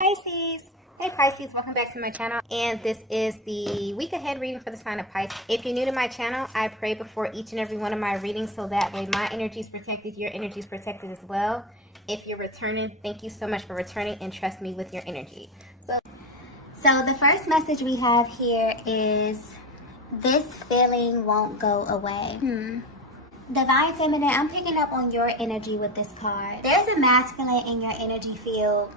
Pisces. Hey Pisces, welcome back to my channel, and this is the week ahead reading for the sign of Pisces. If you're new to my channel, I pray before each and every one of my readings so that way my energy is protected, your energy is protected as well. If you're returning, thank you so much for returning and trust me with your energy. So the first message we have here is this feeling won't go away. Divine Feminine, I'm picking up on your energy with this card. There's a masculine in your energy field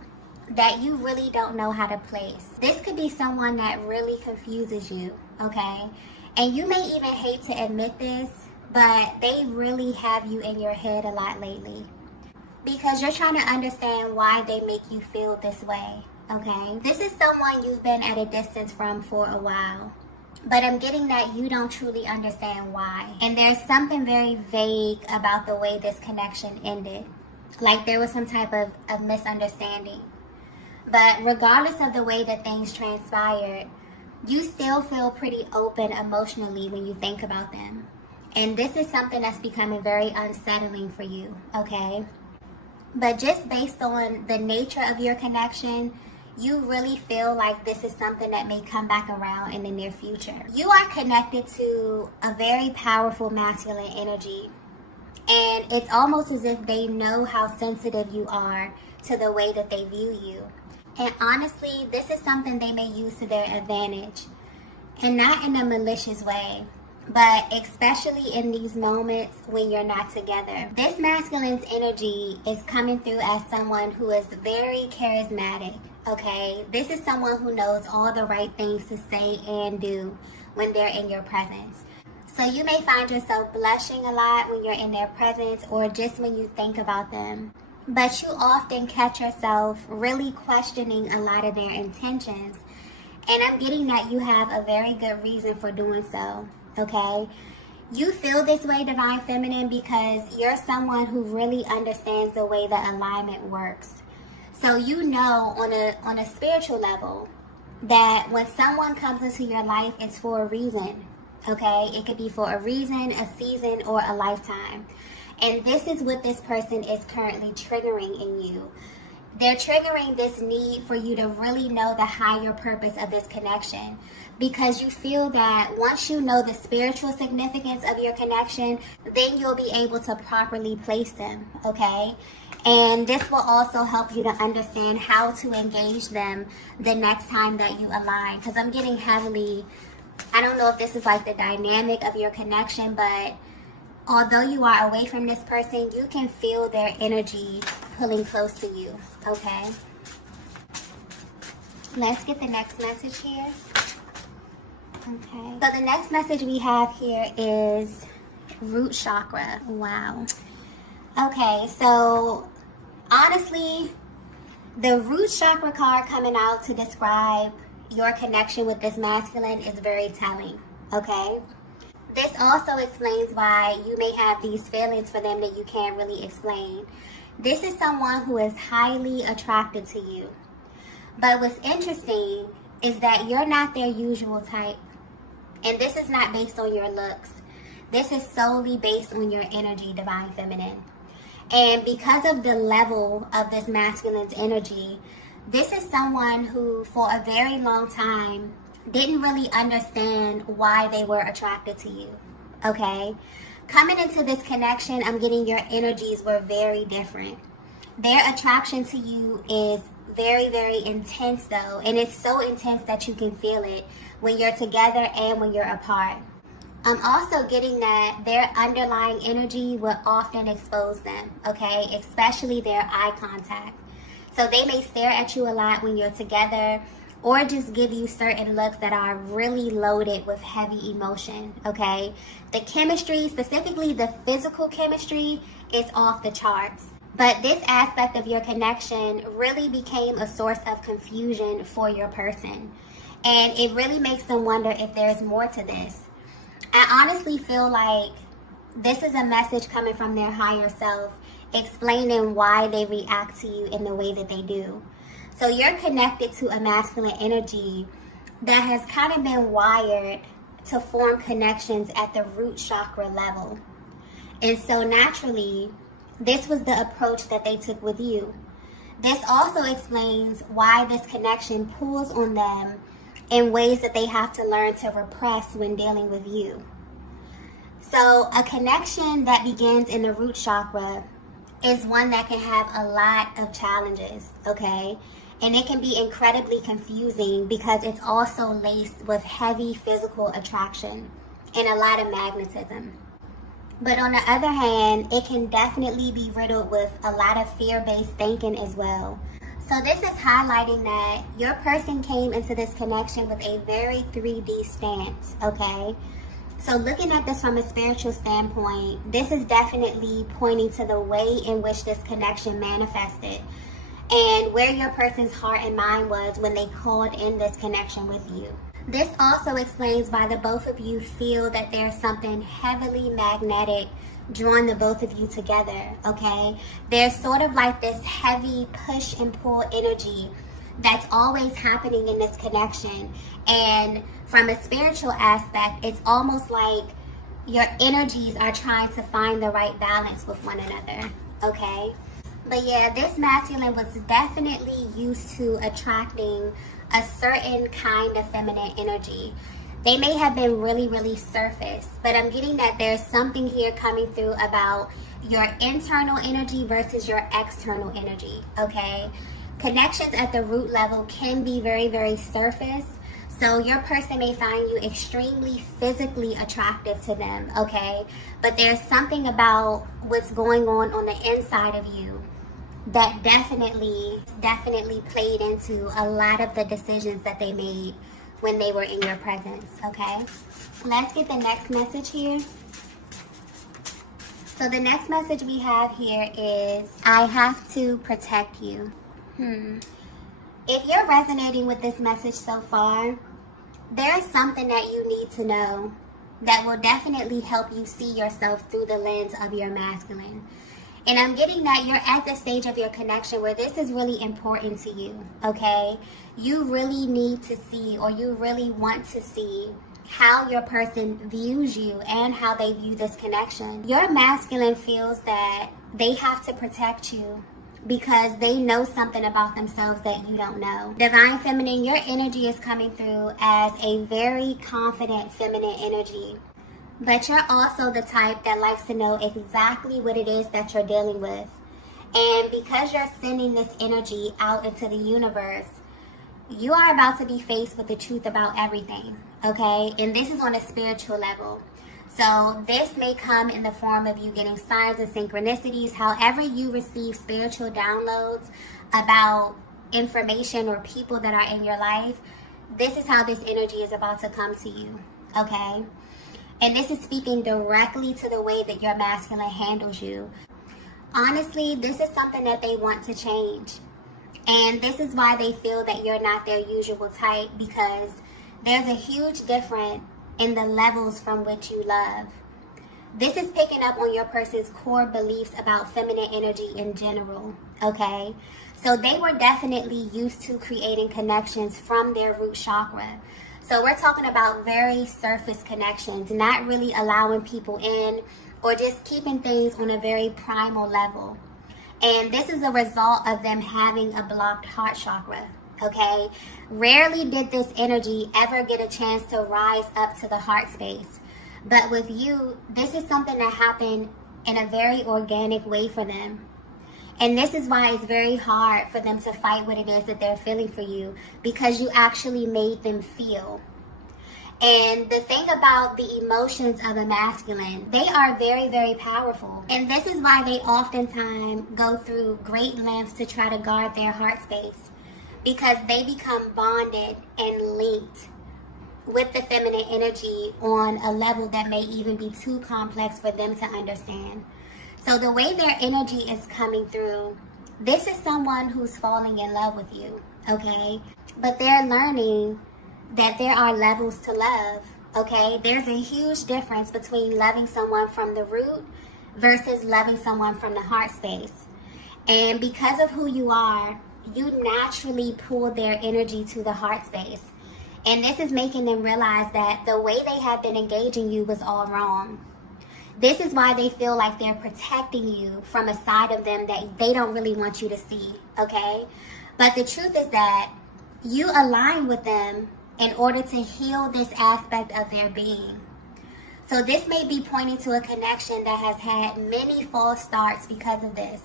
that you really don't know how to place. This could be someone that really confuses you, okay? And you may even hate to admit this, but they really have you in your head a lot lately because you're trying to understand why they make you feel this way, okay? This is someone you've been at a distance from for a while, but I'm getting that you don't truly understand why. And there's something very vague about the way this connection ended. Like there was some type of misunderstanding. But regardless of the way that things transpired, you still feel pretty open emotionally when you think about them. And this is something that's becoming very unsettling for you, okay? But just based on the nature of your connection, you really feel like this is something that may come back around in the near future. You are connected to a very powerful masculine energy. And it's almost as if they know how sensitive you are to the way that they view you. And honestly, this is something they may use to their advantage. And not in a malicious way, but especially in these moments when you're not together. This masculine's energy is coming through as someone who is very charismatic, okay? This is someone who knows all the right things to say and do when they're in your presence. So you may find yourself blushing a lot when you're in their presence or just when you think about them. But you often catch yourself really questioning a lot of their intentions. And I'm getting that you have a very good reason for doing so, okay? You feel this way, Divine Feminine, because you're someone who really understands the way that alignment works. So you know on a spiritual level that when someone comes into your life, it's for a reason, okay? It could be for a reason, a season, or a lifetime. And this is what this person is currently triggering in you. They're triggering this need for you to really know the higher purpose of this connection, because you feel that once you know the spiritual significance of your connection, then you'll be able to properly place them, okay? And this will also help you to understand how to engage them the next time that you align. Because I'm getting heavily, I don't know if this is like the dynamic of your connection, but although you are away from this person, you can feel their energy pulling close to you, okay? Let's get the next message here. Okay. So the next message we have here is root chakra. Wow. Okay, so honestly, the root chakra card coming out to describe your connection with this masculine is very telling, okay? This also explains why you may have these feelings for them that you can't really explain. This is someone who is highly attracted to you. But what's interesting is that you're not their usual type. And this is not based on your looks. This is solely based on your energy, Divine Feminine. And because of the level of this masculine's energy, this is someone who for a very long time didn't really understand why they were attracted to you, okay? Coming into this connection, I'm getting your energies were very different. Their attraction to you is very, very intense though, and it's so intense that you can feel it when you're together and when you're apart. I'm also getting that their underlying energy will often expose them, okay? Especially their eye contact. So they may stare at you a lot when you're together, or just give you certain looks that are really loaded with heavy emotion, okay? The chemistry, specifically the physical chemistry, is off the charts. But this aspect of your connection really became a source of confusion for your person. And it really makes them wonder if there's more to this. I honestly feel like this is a message coming from their higher self, explaining why they react to you in the way that they do. So you're connected to a masculine energy that has kind of been wired to form connections at the root chakra level. And so naturally, this was the approach that they took with you. This also explains why this connection pulls on them in ways that they have to learn to repress when dealing with you. So a connection that begins in the root chakra is one that can have a lot of challenges, okay? And it can be incredibly confusing because it's also laced with heavy physical attraction and a lot of magnetism. But on the other hand, it can definitely be riddled with a lot of fear-based thinking as well. So this is highlighting that your person came into this connection with a very 3D stance, okay? So looking at this from a spiritual standpoint, this is definitely pointing to the way in which this connection manifested and where your person's heart and mind was when they called in this connection with you. This also explains why the both of you feel that there's something heavily magnetic drawing the both of you together, okay? There's sort of like this heavy push and pull energy that's always happening in this connection. And from a spiritual aspect, it's almost like your energies are trying to find the right balance with one another, okay? But yeah, this masculine was definitely used to attracting a certain kind of feminine energy. They may have been really, really surface, but I'm getting that there's something here coming through about your internal energy versus your external energy, okay? Connections at the root level can be very, very surface. So your person may find you extremely physically attractive to them, okay? But there's something about what's going on the inside of you that definitely played into a lot of the decisions that they made when they were in your presence, okay? Let's get the next message here. So the next message we have here is, I have to protect you. If you're resonating with this message so far, there's something that you need to know that will definitely help you see yourself through the lens of your masculine. And I'm getting that you're at the stage of your connection where this is really important to you, okay? You really need to see, or you really want to see, how your person views you and how they view this connection. Your masculine feels that they have to protect you because they know something about themselves that you don't know. Divine Feminine, your energy is coming through as a very confident feminine energy. But you're also the type that likes to know exactly what it is that you're dealing with. And because you're sending this energy out into the universe, you are about to be faced with the truth about everything, okay? And this is on a spiritual level. So this may come in the form of you getting signs and synchronicities. However you receive spiritual downloads about information or people that are in your life, this is how this energy is about to come to you, okay? And this is speaking directly to the way that your masculine handles you. Honestly, this is something that they want to change. And this is why they feel that you're not their usual type, because there's a huge difference in the levels from which you love. This is picking up on your person's core beliefs about feminine energy in general, okay? So they were definitely used to creating connections from their root chakra. So we're talking about very surface connections, not really allowing people in or just keeping things on a very primal level. And this is a result of them having a blocked heart chakra, okay? Rarely did this energy ever get a chance to rise up to the heart space. But with you, this is something that happened in a very organic way for them. And this is why it's very hard for them to fight what it is that they're feeling for you, because you actually made them feel. And the thing about the emotions of a masculine, they are very, very powerful. And this is why they oftentimes go through great lengths to try to guard their heart space, because they become bonded and linked with the feminine energy on a level that may even be too complex for them to understand. So the way their energy is coming through, this is someone who's falling in love with you, okay? But they're learning that there are levels to love, okay? There's a huge difference between loving someone from the root versus loving someone from the heart space. And because of who you are, you naturally pull their energy to the heart space. And this is making them realize that the way they have been engaging you was all wrong. This is why they feel like they're protecting you from a side of them that they don't really want you to see, okay? But the truth is that you align with them in order to heal this aspect of their being. So this may be pointing to a connection that has had many false starts because of this.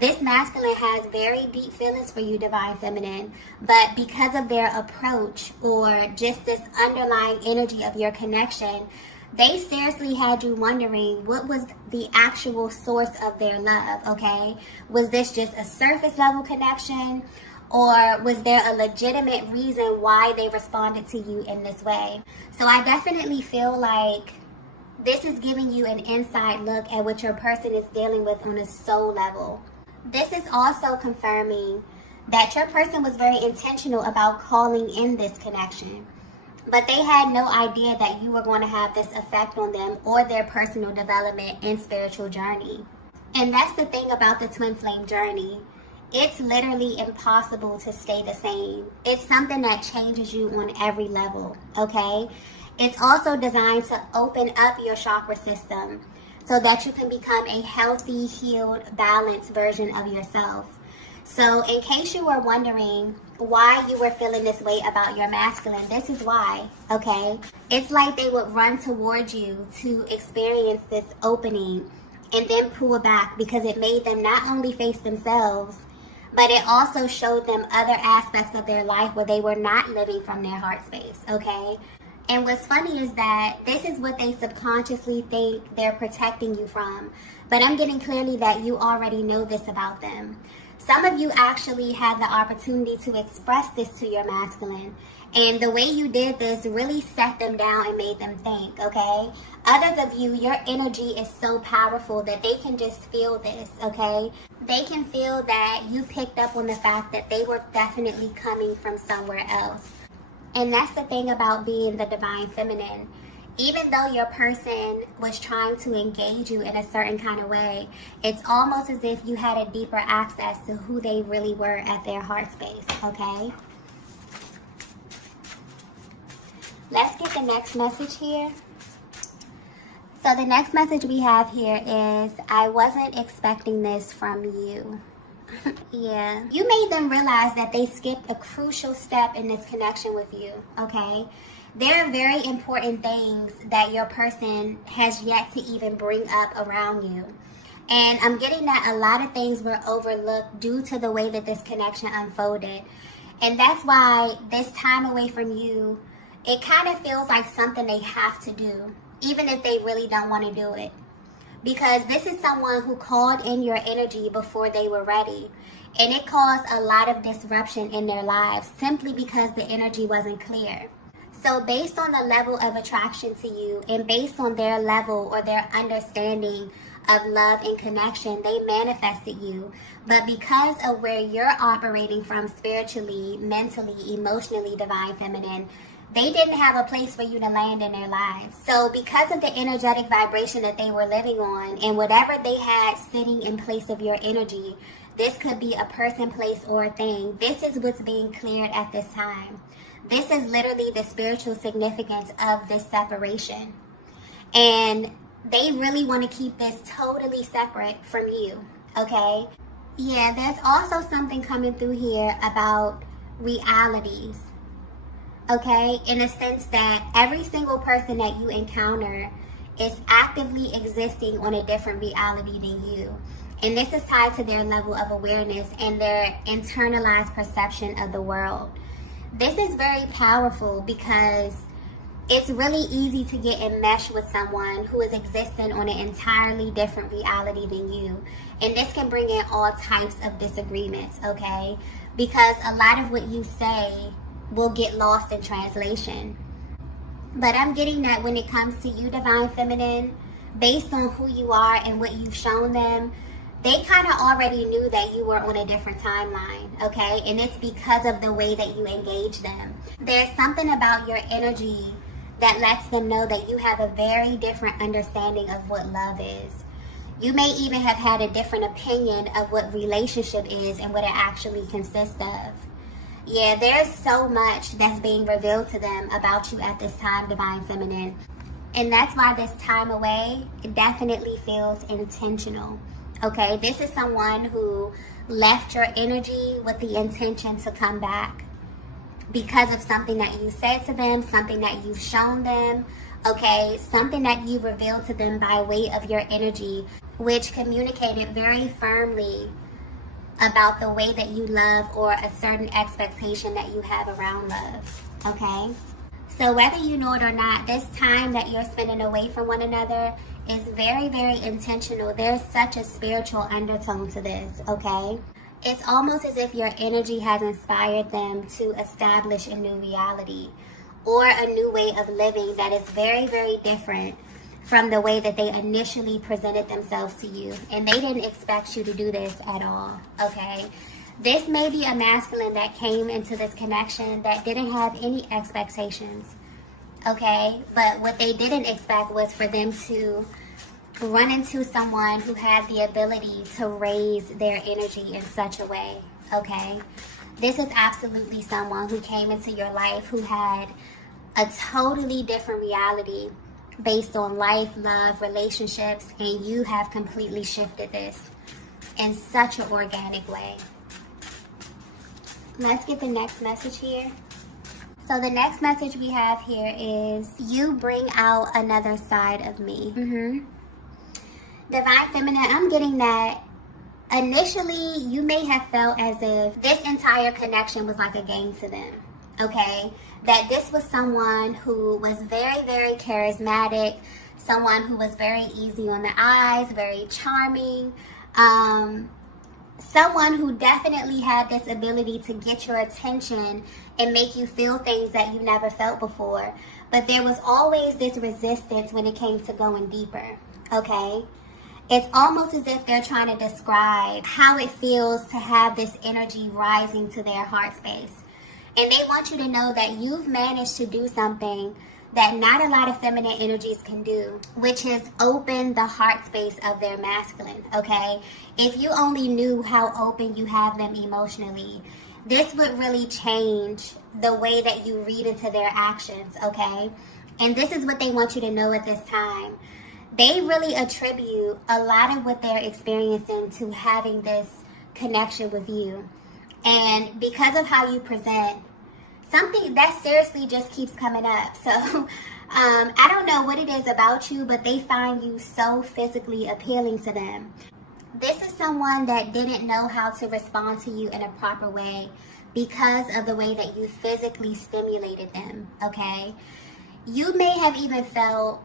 This masculine has very deep feelings for you, Divine Feminine, but because of their approach or just this underlying energy of your connection, they seriously had you wondering what was the actual source of their love, okay? Was this just a surface level connection, or was there a legitimate reason why they responded to you in this way? So I definitely feel like this is giving you an inside look at what your person is dealing with on a soul level. This is also confirming that your person was very intentional about calling in this connection, but they had no idea that you were going to have this effect on them or their personal development and spiritual journey. And that's the thing about the twin flame journey. It's literally impossible to stay the same. It's something that changes you on every level, okay? It's also designed to open up your chakra system so that you can become a healthy, healed, balanced version of yourself. So in case you were wondering why you were feeling this way about your masculine, this is why, okay? It's like they would run towards you to experience this opening and then pull back because it made them not only face themselves, but it also showed them other aspects of their life where they were not living from their heart space, okay? And what's funny is that this is what they subconsciously think they're protecting you from. But I'm getting clearly that you already know this about them. Some of you actually had the opportunity to express this to your masculine. And the way you did this really set them down and made them think, okay? Others of you, your energy is so powerful that they can just feel this, okay? They can feel that you picked up on the fact that they were definitely coming from somewhere else. And that's the thing about being the Divine Feminine. Even though your person was trying to engage you in a certain kind of way, it's almost as if you had a deeper access to who they really were at their heart space, okay? Let's get the next message here. So the next message we have here is, I wasn't expecting this from you. Yeah, you made them realize that they skipped a crucial step in this connection with you, okay? There are very important things that your person has yet to even bring up around you. And I'm getting that a lot of things were overlooked due to the way that this connection unfolded. And that's why this time away from you, it kind of feels like something they have to do, even if they really don't want to do it. Because this is someone who called in your energy before they were ready. And it caused a lot of disruption in their lives simply because the energy wasn't clear. So based on the level of attraction to you and based on their level or their understanding of love and connection, they manifested you. But because of where you're operating from spiritually, mentally, emotionally, Divine Feminine, they didn't have a place for you to land in their lives. So because of the energetic vibration that they were living on and whatever they had sitting in place of your energy, this could be a person, place, or a thing. This is what's being cleared at this time. This is literally the spiritual significance of this separation. And they really want to keep this totally separate from you, okay? Yeah, there's also something coming through here about realities. Okay, in a sense that every single person that you encounter is actively existing on a different reality than you. And this is tied to their level of awareness and their internalized perception of the world. This is very powerful because it's really easy to get enmeshed with someone who is existing on an entirely different reality than you. And this can bring in all types of disagreements, okay? Because a lot of what you say will get lost in translation. But I'm getting that when it comes to you, Divine Feminine, based on who you are and what you've shown them, they kind of already knew that you were on a different timeline, okay? And it's because of the way that you engage them. There's something about your energy that lets them know that you have a very different understanding of what love is. You may even have had a different opinion of what relationship is and what it actually consists of. Yeah, there's so much that's being revealed to them about you at this time, Divine Feminine. And that's why this time away, it definitely feels intentional. Okay, this is someone who left your energy with the intention to come back because of something that you said to them, something that you've shown them, okay, something that you revealed to them by way of your energy, which communicated very firmly about the way that you love or a certain expectation that you have around love, okay? So whether you know it or not, this time that you're spending away from one another is very, very intentional. There's such a spiritual undertone to this, okay? It's almost as if your energy has inspired them to establish a new reality or a new way of living that is very, very different from the way that they initially presented themselves to you. And they didn't expect you to do this at all, okay? This may be a masculine that came into this connection that didn't have any expectations, okay? But what they didn't expect was for them to run into someone who had the ability to raise their energy in such a way, okay? This is absolutely someone who came into your life who had a totally different reality based on life, love, relationships, and you have completely shifted this in such an organic way. Let's get the next message here. So the next message we have here is, you bring out another side of me. Divine Feminine, I'm getting that initially you may have felt as if this entire connection was like a game to them, okay? That this was someone who was very, very charismatic, someone who was very easy on the eyes, very charming, someone who definitely had this ability to get your attention and make you feel things that you never felt before. But there was always this resistance when it came to going deeper, okay? It's almost as if they're trying to describe how it feels to have this energy rising to their heart space. And they want you to know that you've managed to do something that not a lot of feminine energies can do, which is open the heart space of their masculine, okay? If you only knew how open you have them emotionally, this would really change the way that you read into their actions, okay? And this is what they want you to know at this time. They really attribute a lot of what they're experiencing to having this connection with you. And because of how you present, something that seriously just keeps coming up. So I don't know what it is about you, but they find you so physically appealing to them. This is someone that didn't know how to respond to you in a proper way because of the way that you physically stimulated them, okay? You may have even felt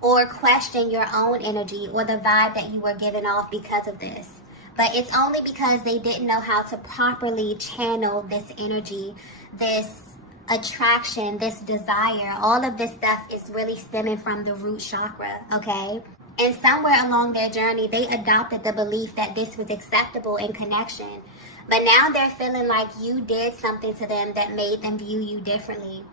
or questioned your own energy or the vibe that you were giving off because of this. But it's only because they didn't know how to properly channel this energy, this attraction, this desire. All of this stuff is really stemming from the root chakra, okay? And somewhere along their journey, they adopted the belief that this was acceptable in connection. But now they're feeling like you did something to them that made them view you differently.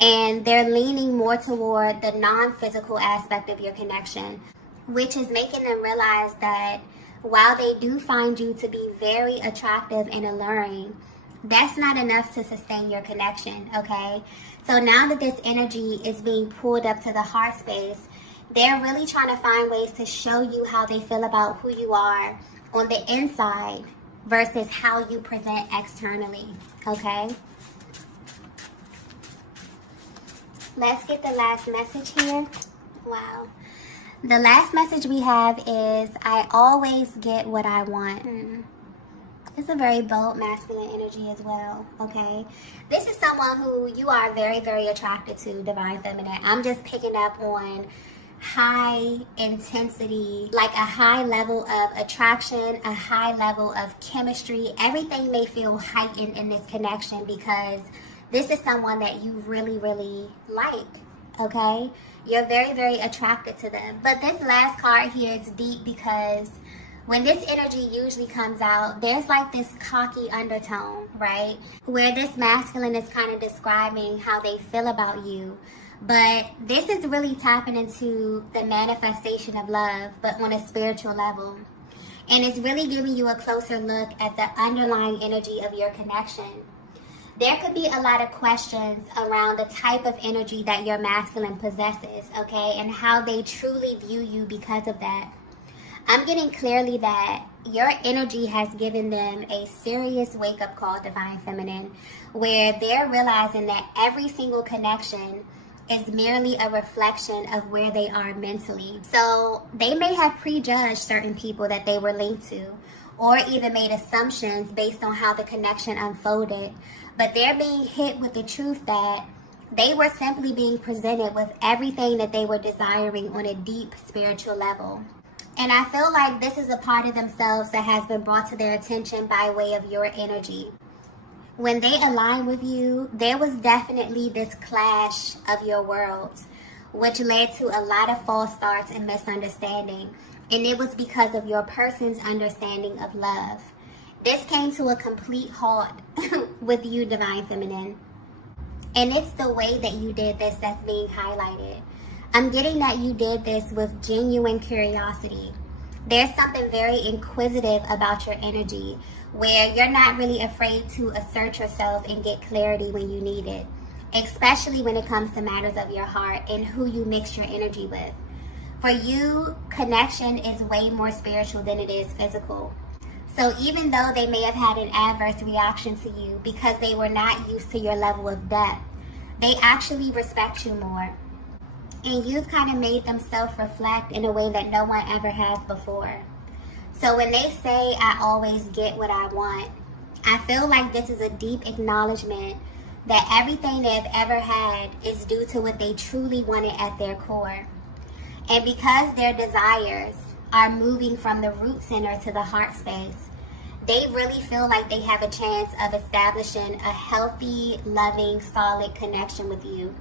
And they're leaning more toward the non-physical aspect of your connection, which is making them realize that while they do find you to be very attractive and alluring, that's not enough to sustain your connection, okay? So now that this energy is being pulled up to the heart space, they're really trying to find ways to show you how they feel about who you are on the inside versus how you present externally, okay? Let's get the last message here. Wow. The last message we have is, I always get what I want. It's a very bold masculine energy as well, okay? This is someone who you are very, very attracted to, Divine Feminine. I'm just picking up on high intensity, like a high level of attraction, a high level of chemistry. Everything may feel heightened in this connection because this is someone that you really, really like, okay? You're very, very attracted to them. But this last card here is deep because when this energy usually comes out, there's like this cocky undertone, right? Where this masculine is kind of describing how they feel about you. But this is really tapping into the manifestation of love, but on a spiritual level. And it's really giving you a closer look at the underlying energy of your connection. there could be a lot of questions around the type of energy that your masculine possesses, okay, and how they truly view you because of that. I'm getting clearly that your energy has given them a serious wake-up call, Divine Feminine, where they're realizing that every single connection is merely a reflection of where they are mentally. So they may have prejudged certain people that they were linked to, or even made assumptions based on how the connection unfolded. But they're being hit with the truth that they were simply being presented with everything that they were desiring on a deep spiritual level. And I feel like this is a part of themselves that has been brought to their attention by way of your energy. When they align with you, there was definitely this clash of your worlds, which led to a lot of false starts and misunderstanding. And it was because of your person's understanding of love. This came to a complete halt with you, Divine Feminine. And it's the way that you did this that's being highlighted. I'm getting that you did this with genuine curiosity. There's something very inquisitive about your energy where you're not really afraid to assert yourself and get clarity when you need it, especially when it comes to matters of your heart and who you mix your energy with. For you, connection is way more spiritual than it is physical. So even though they may have had an adverse reaction to you because they were not used to your level of depth, they actually respect you more. And you've kind of made them self-reflect in a way that no one ever has before. So when they say, I always get what I want, I feel like this is a deep acknowledgement that everything they've ever had is due to what they truly wanted at their core. And because their desires are moving from the root center to the heart space, they really feel like they have a chance of establishing a healthy, loving, solid connection with you.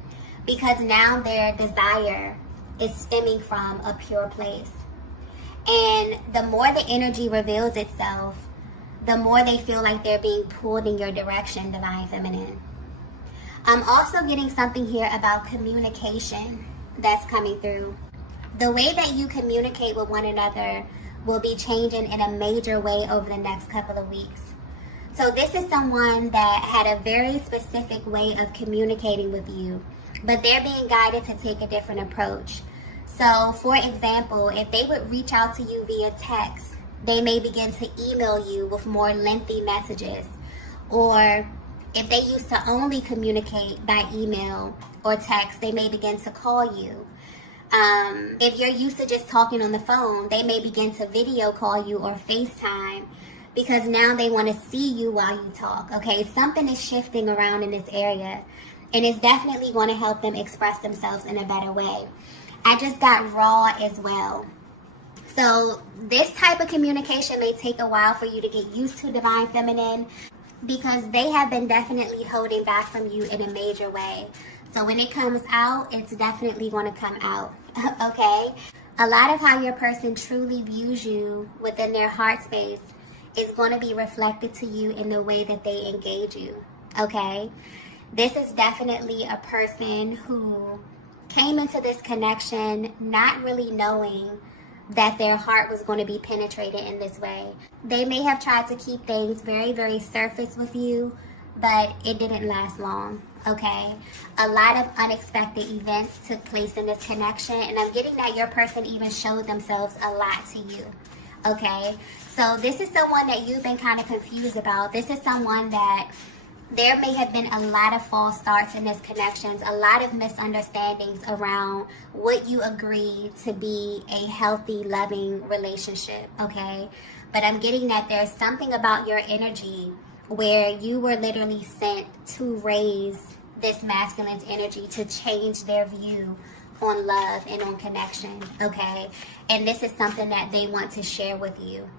Because now their desire is stemming from a pure place. And the more the energy reveals itself, the more they feel like they're being pulled in your direction, Divine Feminine. I'm also getting something here about communication that's coming through. The way that you communicate with one another will be changing in a major way over the next couple of weeks. So this is someone that had a very specific way of communicating with you, but they're being guided to take a different approach. So, for example, if they would reach out to you via text, they may begin to email you with more lengthy messages. Or if they used to only communicate by email or text, they may begin to call you. If you're used to just talking on the phone, they may begin to video call you or FaceTime because now they want to see you while you talk. Okay, something is shifting around in this area. And it's definitely going to help them express themselves in a better way. I just got raw as well. So this type of communication may take a while for you to get used to, Divine Feminine, because they have been definitely holding back from you in a major way. So when it comes out, it's definitely going to come out. Okay? A lot of how your person truly views you within their heart space is going to be reflected to you in the way that they engage you. Okay? This is definitely a person who came into this connection not really knowing that their heart was going to be penetrated in this way. They may have tried to keep things very, very surface with you, but it didn't last long, okay? A lot of unexpected events took place in this connection, and I'm getting that your person even showed themselves a lot to you, okay? So this is someone that you've been kind of confused about. This is someone that there may have been a lot of false starts in this connections, a lot of misunderstandings around what you agree to be a healthy, loving relationship, okay? But I'm getting that there's something about your energy where you were literally sent to raise this masculine's energy to change their view on love and on connection, okay? And this is something that they want to share with you.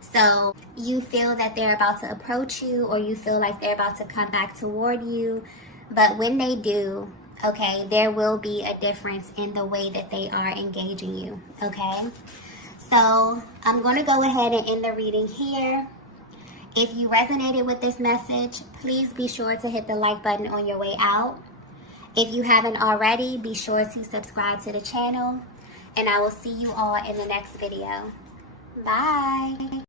So you feel that they're about to approach you, or you feel like they're about to come back toward you. But when they do, okay, there will be a difference in the way that they are engaging you, okay? So I'm going to go ahead and end the reading here. If you resonated with this message, please be sure to hit the like button on your way out. If you haven't already, be sure to subscribe to the channel. And I will see you all in the next video. Bye.